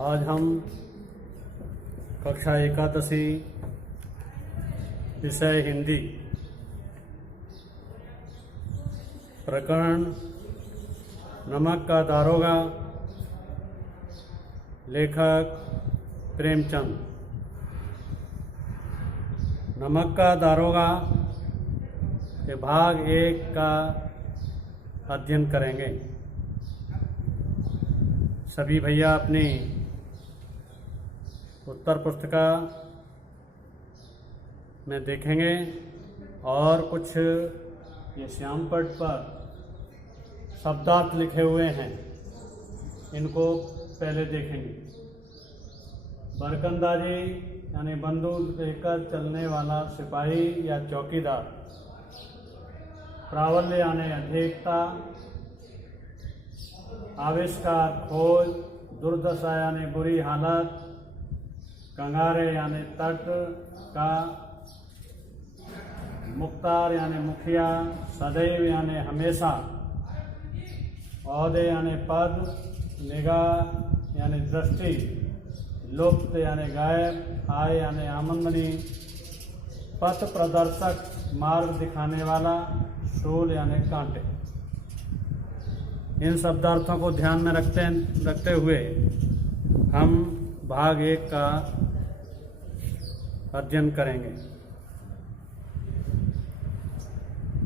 आज हम कक्षा एकादशी विषय हिंदी प्रकरण नमक का दारोगा, लेखक प्रेमचंद। नमक का दारोगा के भाग 1 का अध्ययन करेंगे। सभी भैया अपनी उत्तर पुस्तिका में देखेंगे और कुछ ये श्यामपट्ट पर शब्दार्थ लिखे हुए हैं, इनको पहले देखेंगे। बरकंदाजी यानी बंदूक लेकर चलने वाला सिपाही या चौकीदार। प्राबल्य यानी अधिकता। आविष्कार खोज। दुर्दशा यानी बुरी हालत। कंगारे यानी तट का। मुख्तार यानी मुखिया। सदैव यानी हमेशा। औहदे यानी पद। निगाह यानी दृष्टि। लुप्त यानी गायब। आय यानी आमदनी। पथ प्रदर्शक मार्ग दिखाने वाला। शूल यानी कांटे। इन शब्दार्थों को ध्यान में रखते हुए हम भाग 1 का अध्ययन करेंगे।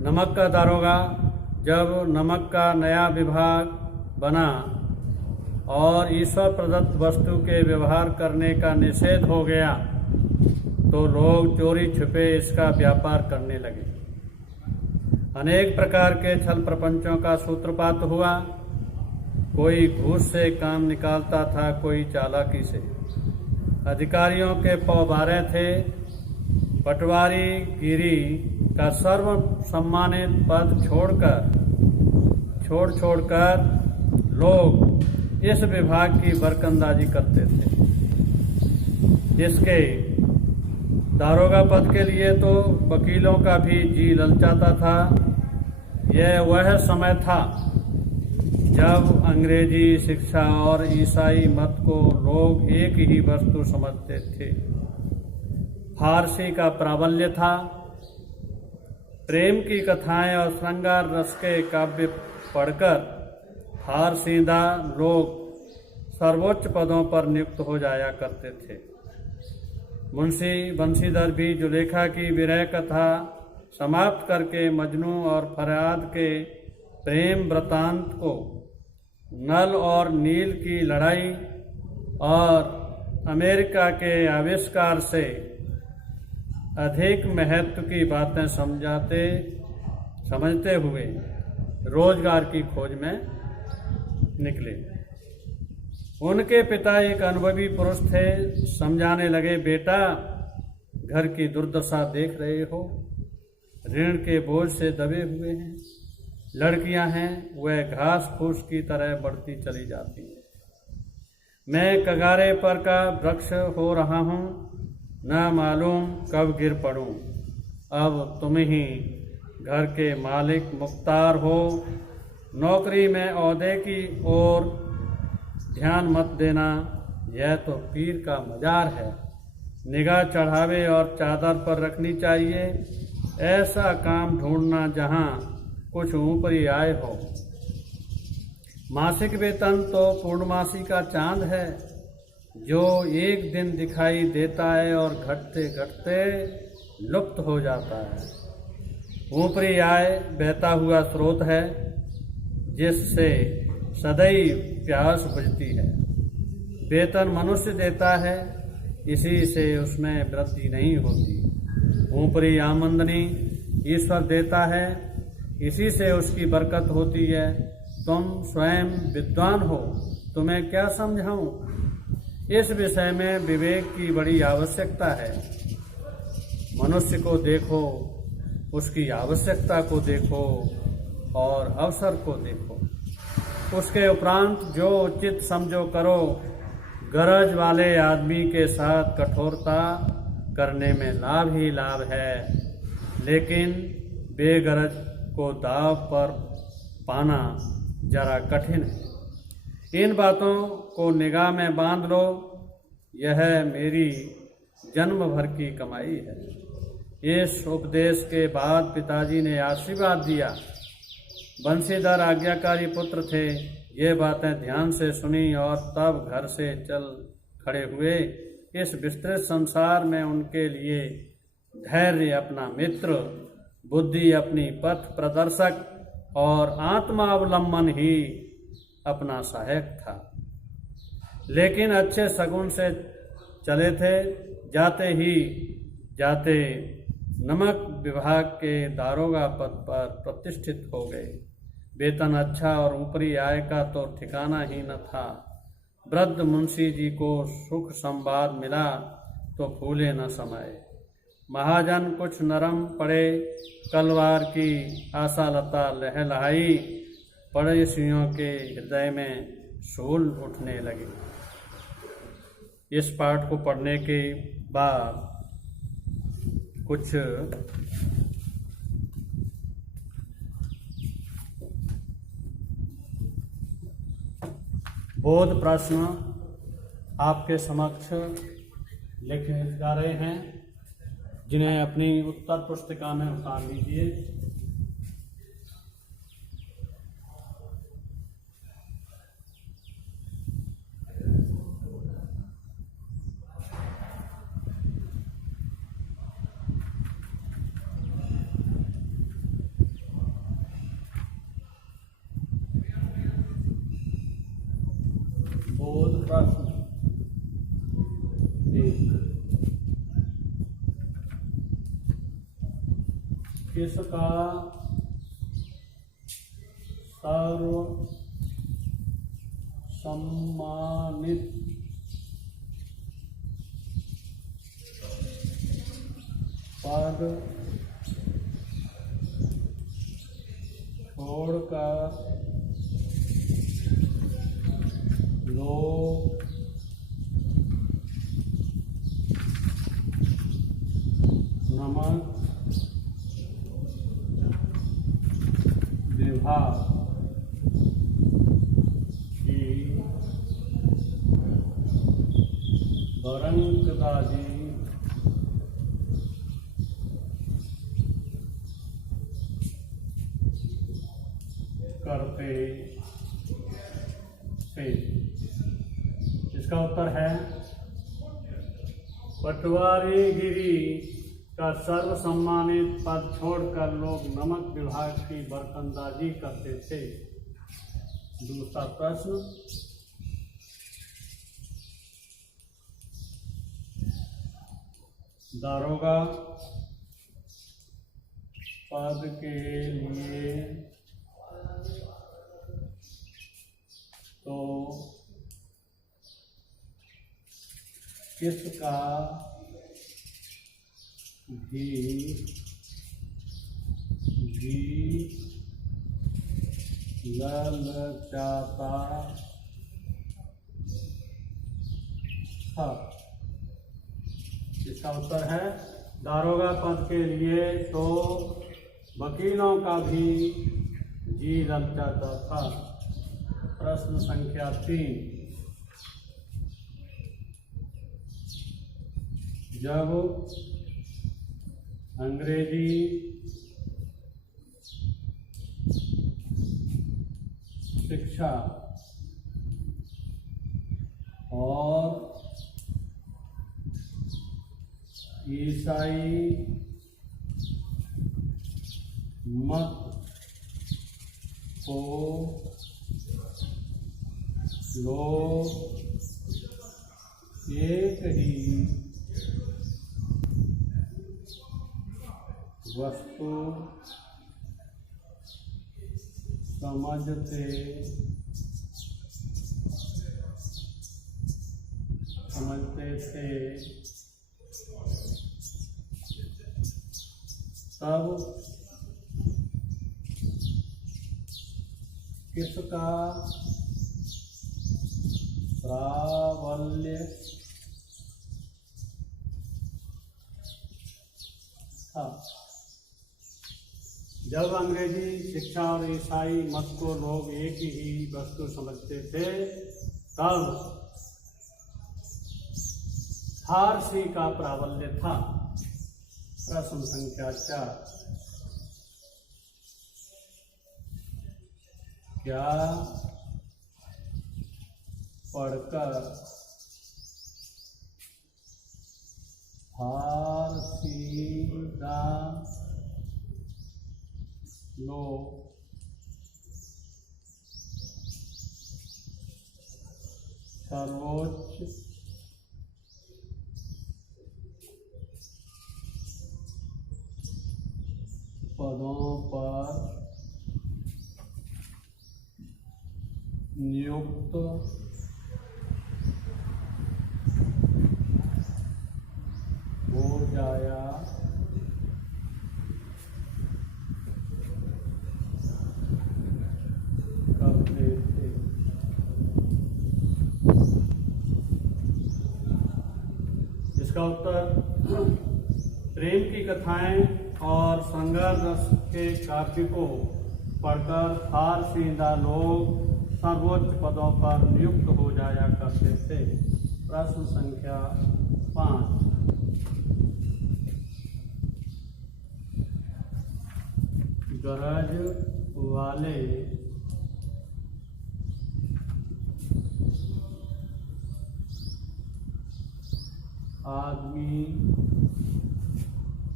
नमक का दारोगा। जब नमक का नया विभाग बना और ईश्वर प्रदत्त वस्तु के व्यवहार करने का निषेध हो गया तो लोग चोरी छुपे इसका व्यापार करने लगे। अनेक प्रकार के छल प्रपंचों का सूत्रपात हुआ। कोई घूस से काम निकालता था, कोई चालाकी से। अधिकारियों के पौबारे थे। पटवारी गिरी का सर्व सम्मानित पद छोड़कर लोग इस विभाग की बरकंदाजी करते थे। इसके दारोगा पद के लिए तो वकीलों का भी जी ललचाता था। यह वह समय था जब अंग्रेजी शिक्षा और ईसाई मत को लोग एक ही वस्तु समझते थे। फारसी का प्राबल्य था। प्रेम की कथाएं और श्रृंगार रस के काव्य पढ़कर फारसीदा लोग सर्वोच्च पदों पर नियुक्त हो जाया करते थे। मुंशी बंशीधर भी जुलेखा की विरह कथा समाप्त करके मजनू और फरियाद के प्रेम वृतांत को, नल और नील की लड़ाई और अमेरिका के आविष्कार से अधिक महत्व की बातें समझते हुए रोजगार की खोज में निकले। उनके पिता एक अनुभवी पुरुष थे। समझाने लगे, बेटा घर की दुर्दशा देख रहे हो, ऋण के बोझ से दबे हुए हैं। लड़कियां हैं, वह घास फूस की तरह बढ़ती चली जाती हैं। मैं कगारे पर का वृक्ष हो रहा हूं, न मालूम कब गिर पड़ूं। अब तुम ही घर के मालिक मुख्तार हो। नौकरी में ओहदे की ओर ध्यान मत देना, यह तो पीर का मजार है। निगाह चढ़ावे और चादर पर रखनी चाहिए। ऐसा काम ढूंढना जहां कुछ ऊपरी आय हो। मासिक वेतन तो पूर्णमासी का चांद है, जो एक दिन दिखाई देता है और घटते घटते लुप्त हो जाता है। ऊपरी आय बहता हुआ स्रोत है, जिससे सदैव प्यास बुझती है। वेतन मनुष्य देता है, इसी से उसमें वृद्धि नहीं होती। ऊपरी आमदनी ईश्वर देता है, इसी से उसकी बरकत होती है। तुम स्वयं विद्वान हो, तुम्हें क्या समझाऊं? इस विषय में विवेक की बड़ी आवश्यकता है। मनुष्य को देखो, उसकी आवश्यकता को देखो और अवसर को देखो। उसके उपरांत जो उचित समझो करो। गरज वाले आदमी के साथ कठोरता करने में लाभ ही लाभ है, लेकिन बेगरज को दाव पर पाना जरा कठिन है। इन बातों को निगाह में बांध लो, यह मेरी जन्म भर की कमाई है। इस उपदेश के बाद पिताजी ने आशीर्वाद दिया। बंशीधर आज्ञाकारी पुत्र थे। ये बातें ध्यान से सुनी और तब घर से चल खड़े हुए। इस विस्तृत संसार में उनके लिए धैर्य अपना मित्र, बुद्धि अपनी पथ प्रदर्शक और आत्मावलंबन ही अपना सहायक था। लेकिन अच्छे शगुन से चले थे। जाते नमक विभाग के दारोगा पद पर प्रतिष्ठित हो गए। वेतन अच्छा और ऊपरी आय का तो ठिकाना ही न था। वृद्ध मुंशी जी को सुख संवाद मिला तो फूले न समाये। महाजन कुछ नरम पड़े। कलवार की आशालता लहलहाई। पड़ोसियों के हृदय में शूल उठने लगे। इस पाठ को पढ़ने के बाद कुछ बोध प्रश्न आपके समक्ष लिखे जा रहे हैं, जिन्हें अपनी उत्तर पुस्तिका में उतार लीजिए। बोध प्रश्न 1। किसका सर्व सम्मानित पद छोड़कर लोग नमक विभाग की बरंगदाजी करते थे? इसका उत्तर है पटवारीगिरी का सर्व सम्मानित पद छोड़कर लोग नमक विभाग की बर्तनबाजी करते थे। दूसरा प्रश्न, दारोगा पद के लिए तो किसका भी ललचाता था? इसका उत्तर है दारोगा पद के लिए तो वकीलों का भी जी ललचाता था। प्रश्न संख्या 3। जब अंग्रेजी शिक्षा और ईसाई मत को लोग एक ही वस्तु समझते थे, तब किसका प्राबल्य था? जब अंग्रेजी शिक्षा और ईसाई मत को लोग एक ही वस्तु समझते थे, तब फारसी का प्राबल्य था। प्रश्न संख्या 4, क्या पढ़कर फारसीदा लोग सर्वोच्च पदों पर नियुक्त हो जाया करते थे? इसका उत्तर, प्रेम की कथाएं और श्रृंगार रस के काव्य को पढ़कर फारसीदा लोग सर्वोच्च पदों पर नियुक्त हो जाया करते थे। प्रश्न संख्या 5, गरज वाले आदमी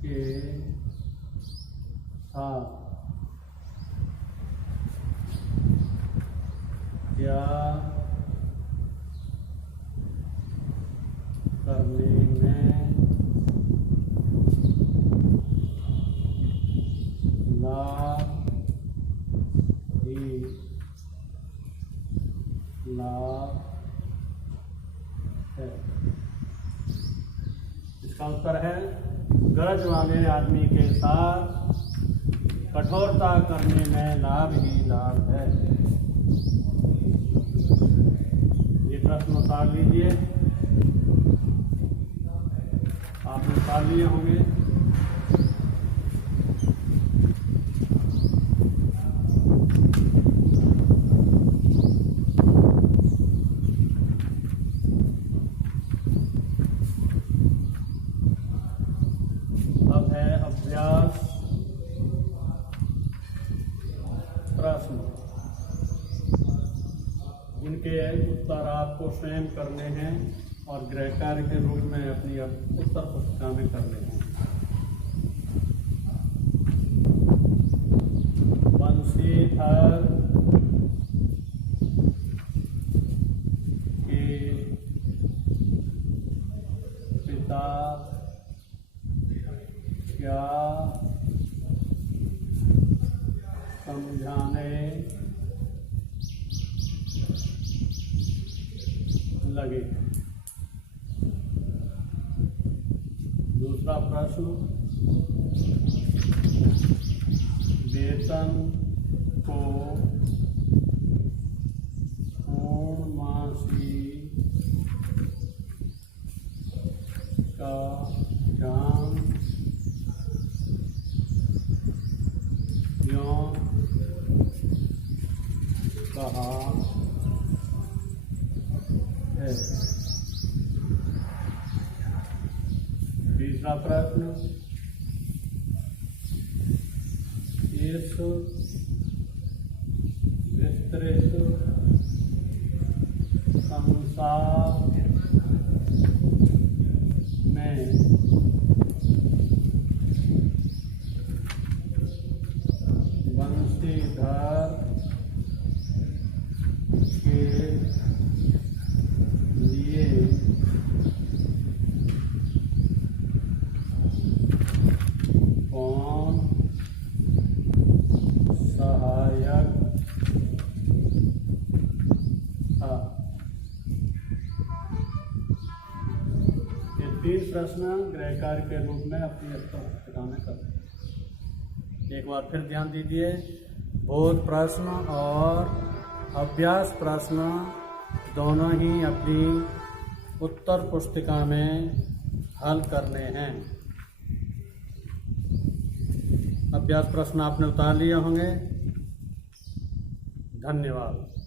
के साथ क्या करने में लाभ ही लाभ है? इसका उत्तर है, गरज वाले आदमी के साथ कठोरता करने में लाभ ही लाभ है। ये प्रश्न उतार लीजिए, आपने उतार लिए होंगे। अब है अभ्यास प्रश्न, जिनके उत्तर आपको स्वयं करने हैं और गृह कार्य के रूप में अपनी उत्तर पुस्तिका में करने हैं। बंशीधर के पिता क्या समझाने लगे? दूसरा प्रश्न, वेतन को पूर्णमासी का चांद क्यों कहा है? तीसरा प्रश्न, इस विस्तृत संसार में बंशीधर के लिए कौन सहायक था? ये 3 प्रश्न गृह कार्य के रूप में अपनी उत्तर पुस्तिका में करते हैं। एक बार फिर ध्यान दीजिए, बोध प्रश्न और अभ्यास प्रश्न दोनों ही अपनी उत्तर पुस्तिका में हल करने हैं। अभ्यास प्रश्न आपने उतार लिए होंगे। धन्यवाद।